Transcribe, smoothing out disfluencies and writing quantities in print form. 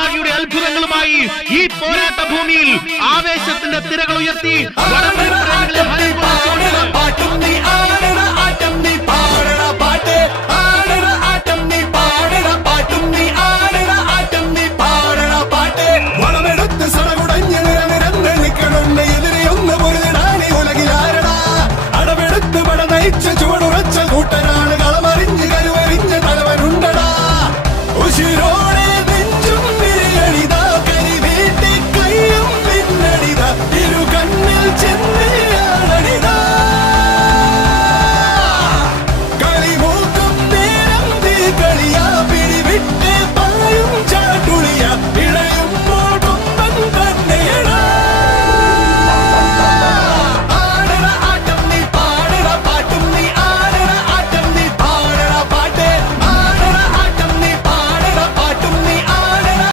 മാതാവിയുടെ അത്ഭുതങ്ങളുമായി ഈ പോരാട്ട ഭൂമിയിൽ ആവേശത്തിന്റെ തിരകൾ ഉയർത്തി പാട്ടും നീ ആടണ ആട്ടം നീ പാടണ പാട്ട്